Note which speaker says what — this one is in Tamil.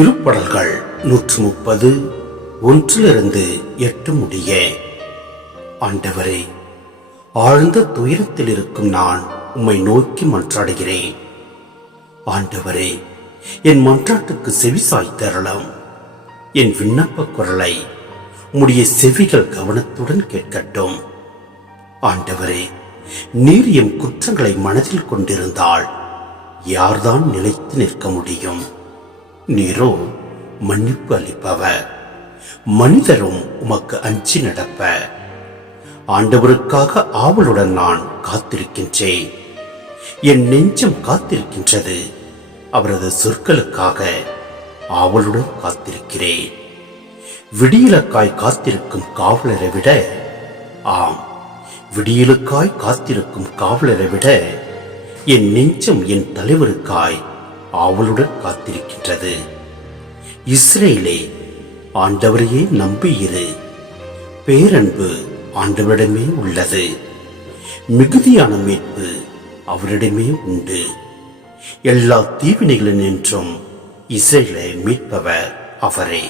Speaker 1: திருப்படல்கள் நூற்று முப்பது ஒன்றிலிருந்து எட்டு முடிய. ஆண்டவரே ஆழ்ந்த துயரத்தில் இருக்கும் நான் உம்மை நோக்கி மன்றாடுகிறேன். ஆண்டவரே என் மன்றாட்டுக்கு செவிசாய் தரலாம் என் விண்ணப்ப குரலை உம்முடைய செவிகள் கவனத்துடன் கேட்கட்டும். ஆண்டவரே நீர் என் குற்றங்களை மனதில் கொண்டிருந்தால் யார்தான் நிலைத்து நிற்க முடியும்? நீரோ மன்னிப்பு அளிப்பவர் மனிதரும் உமக்கு அஞ்சி நடப்ப. ஆண்டவருக்காக ஆவலுடன் நான் காத்திருக்கின்றேன். என் நெஞ்சம் காத்திருக்கின்றது. அவரது சொற்களுக்காக ஆவலுடன் காத்திருக்கிறேன். விடியலுக்காய் காத்திருக்கும் காவலரை விட ஆம் விடியலுக்காய் காத்திருக்கும் காவலரை விட என் நெஞ்சம் என் தலைவருக்காய் ஆவலுடன் காத்திருக்கின்றது. இஸ்ரேலே ஆண்டவரையே நம்பியிரு பேரன்பு ஆண்டவரிடமே உள்ளது. மிகுதியான மீட்பு அவரிடமே உண்டு. எல்லா தீவினைகளின் நின்றும் இஸ்ரேலை மீட்பவர் அவரே.